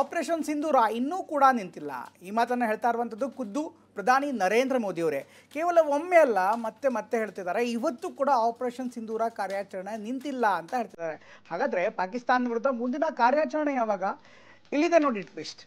Operation ಸಿಂಧೂರ ಇನ್ನೂ ಕೂಡ ನಿಂತಿಲ್ಲ. ಈ ಮಾತನ್ನು ಹೇಳ್ತಾ ಇರುವಂಥದ್ದು ಖುದ್ದು ಪ್ರಧಾನಿ ನರೇಂದ್ರ ಮೋದಿ ಅವರೇ. ಕೇವಲ ಒಮ್ಮೆ ಅಲ್ಲ, ಮತ್ತೆ ಮತ್ತೆ ಹೇಳ್ತಿದ್ದಾರೆ, ಇವತ್ತು ಕೂಡ ಆಪರೇಷನ್ ಸಿಂಧೂರ ಕಾರ್ಯಾಚರಣೆ ನಿಂತಿಲ್ಲ ಅಂತ ಹೇಳ್ತಿದ್ದಾರೆ. ಹಾಗಾದ್ರೆ ಪಾಕಿಸ್ತಾನ ವಿರುದ್ಧ ಮುಂದಿನ ಕಾರ್ಯಾಚರಣೆ ಯಾವಾಗ? ಇಲ್ಲಿದೆ ನೋಡಿ ಟ್ವಿಸ್ಟ್.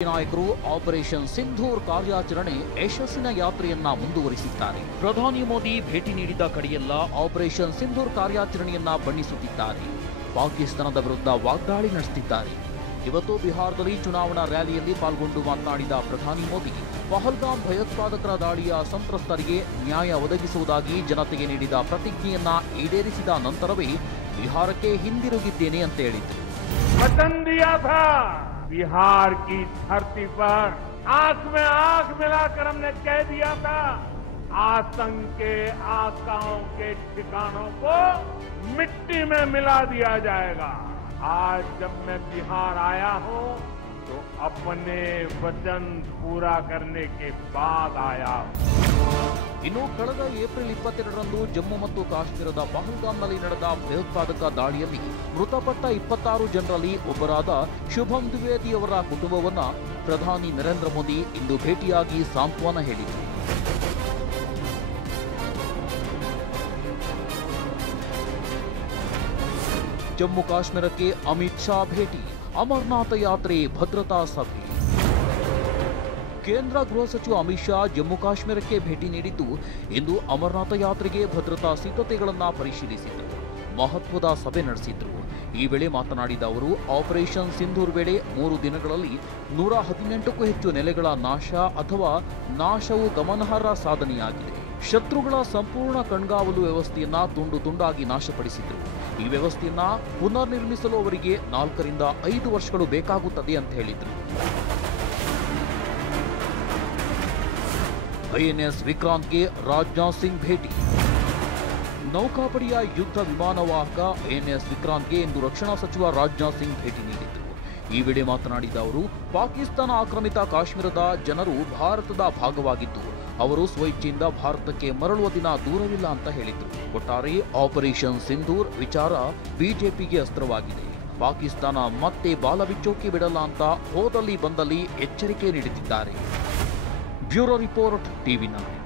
ನಾಯಕರು ಆಪರೇಷನ್ ಸಿಂಧೂರ್ ಕಾರ್ಯಾಚರಣೆ ಯಶಸ್ಸಿನ ಯಾತ್ರೆಯನ್ನ ಮುಂದುವರಿಸಿದ್ದಾರೆ. ಪ್ರಧಾನಿ ಮೋದಿ ಭೇಟಿ ನೀಡಿದ ಕಡೆಯೆಲ್ಲ ಆಪರೇಷನ್ ಸಿಂಧೂರ್ ಕಾರ್ಯಾಚರಣೆಯನ್ನ ಬಣ್ಣಿಸುತ್ತಿದ್ದಾರೆ. ಪಾಕಿಸ್ತಾನದ ವಿರುದ್ಧ ವಾಗ್ದಾಳಿ ನಡೆಸುತ್ತಿದ್ದಾರೆ. ಇವತ್ತು ಬಿಹಾರದಲ್ಲಿ ಚುನಾವಣಾ ರ್ಯಾಲಿಯಲ್ಲಿ ಪಾಲ್ಗೊಂಡು ಮಾತನಾಡಿದ ಪ್ರಧಾನಿ ಮೋದಿ, ಪಹಲ್ಗಾಮ್ ಭಯೋತ್ಪಾದಕರ ದಾಳಿಯ ಸಂತ್ರಸ್ತರಿಗೆ ನ್ಯಾಯ ಒದಗಿಸುವುದಾಗಿ ಜನತೆಗೆ ನೀಡಿದ ಪ್ರತಿಜ್ಞೆಯನ್ನ ಈಡೇರಿಸಿದ ನಂತರವೇ ಬಿಹಾರಕ್ಕೆ ಹಿಂದಿರುಗಿದ್ದೇನೆ ಅಂತ ಹೇಳಿದರು. बिहार की धरती पर आंख में आंख मिलाकर हमने कह दिया था, आतंक के आकाओं के ठिकानों को मिट्टी में मिला दिया जाएगा। आज जब मैं बिहार आया हूं तो अपने वचन पूरा करने के बाद आया हूं। ಇನ್ನು ಕಳೆದ ಏಪ್ರಿಲ್ 22ರಂದು ಜಮ್ಮು ಮತ್ತು ಕಾಶ್ಮೀರದ ಪಹಲ್ಗಾಮ್ನಲ್ಲಿ ನಡೆದ ಭಯೋತ್ಪಾದಕ ದಾಳಿಯಲ್ಲಿ ಮೃತಪಟ್ಟ 26 ಜನರಲ್ಲಿ ಒಬ್ಬರಾದ ಶುಭಂ ದ್ವಿವೇದಿ ಅವರ ಕುಟುಂಬವನ್ನ ಪ್ರಧಾನಿ ನರೇಂದ್ರ ಮೋದಿ ಇಂದು ಭೇಟಿಯಾಗಿ ಸಾಂತ್ವನ ಹೇಳಿದರು. ಜಮ್ಮು ಕಾಶ್ಮೀರಕ್ಕೆ ಅಮಿತ್ ಶಾ ಭೇಟಿ, ಅಮರನಾಥ ಯಾತ್ರೆ ಭದ್ರತಾ ಸಭೆ. ಕೇಂದ್ರ ಗೃಹ ಸಚಿವ ಅಮಿತ್ ಶಾ ಜಮ್ಮು ಕಾಶ್ಮೀರಕ್ಕೆ ಭೇಟಿ ನೀಡಿದ್ದು, ಇಂದು ಅಮರನಾಥ ಯಾತ್ರೆಗೆ ಭದ್ರತಾ ಸಿದ್ಧತೆಗಳನ್ನು ಪರಿಶೀಲಿಸಿದರು. ಮಹತ್ವದ ಸಭೆ ನಡೆಸಿದ್ರು. ಈ ವೇಳೆ ಮಾತನಾಡಿದ ಅವರು, ಆಪರೇಷನ್ ಸಿಂಧೂರ್ ವೇಳೆ 3 ದಿನಗಳಲ್ಲಿ 118ಕ್ಕೂ ಹೆಚ್ಚು ನೆಲೆಗಳ ನಾಶ ಅಥವಾ ನಾಶವು ಗಮನಾರ್ಹ ಸಾಧನೆಯಾಗಿದೆ. ಶತ್ರುಗಳ ಸಂಪೂರ್ಣ ಕಣ್ಗಾವಲು ವ್ಯವಸ್ಥೆಯನ್ನ ತುಂಡು ತುಂಡಾಗಿ ನಾಶಪಡಿಸಿದ್ರು. ಈ ವ್ಯವಸ್ಥೆಯನ್ನ ಪುನರ್ ನಿರ್ಮಿಸಲು ಅವರಿಗೆ 4 ರಿಂದ 5 ವರ್ಷಗಳು ಬೇಕಾಗುತ್ತದೆ ಅಂತ ಹೇಳಿದ್ರು. ಐಎನ್ಎಸ್ ವಿಕ್ರಾಂತ್ಗೆ ರಾಜನಾಥ್ ಸಿಂಗ್ ಭೇಟಿ. ನೌಕಾಪಡೆಯ ಯುದ್ಧ ವಿಮಾನವಾಹಕ ಐಎನ್ಎಸ್ ವಿಕ್ರಾಂತ್ಗೆ ಇಂದು ರಕ್ಷಣಾ ಸಚಿವ ರಾಜನಾಥ್ ಸಿಂಗ್ ಭೇಟಿ ನೀಡಿದರು. ಈ ವೇಳೆ ಮಾತನಾಡಿದ ಅವರು, ಪಾಕಿಸ್ತಾನ ಆಕ್ರಮಿತ ಕಾಶ್ಮೀರದ ಜನರು ಭಾರತದ ಭಾಗವಾಗಿದ್ದು, ಅವರು ಸ್ವಇಚ್ಛೆಯಿಂದ ಭಾರತಕ್ಕೆ ಮರಳುವ ದಿನ ದೂರವಿಲ್ಲ ಅಂತ ಹೇಳಿದರು. ಒಟ್ಟಾರೆ ಆಪರೇಷನ್ ಸಿಂಧೂರ್ ವಿಚಾರ ಬಿಜೆಪಿಗೆ ಅಸ್ತ್ರವಾಗಿದೆ. ಪಾಕಿಸ್ತಾನ ಮತ್ತೆ ಬಾಲ ಬಿಚ್ಚೋಕೆ ಬಿಡಲ್ಲ ಅಂತ ಹೋದಲ್ಲಿ ಬಂದಲ್ಲಿ ಎಚ್ಚರಿಕೆ ನೀಡುತ್ತಿದ್ದಾರೆ. Bureau report, ಟಿವಿ9.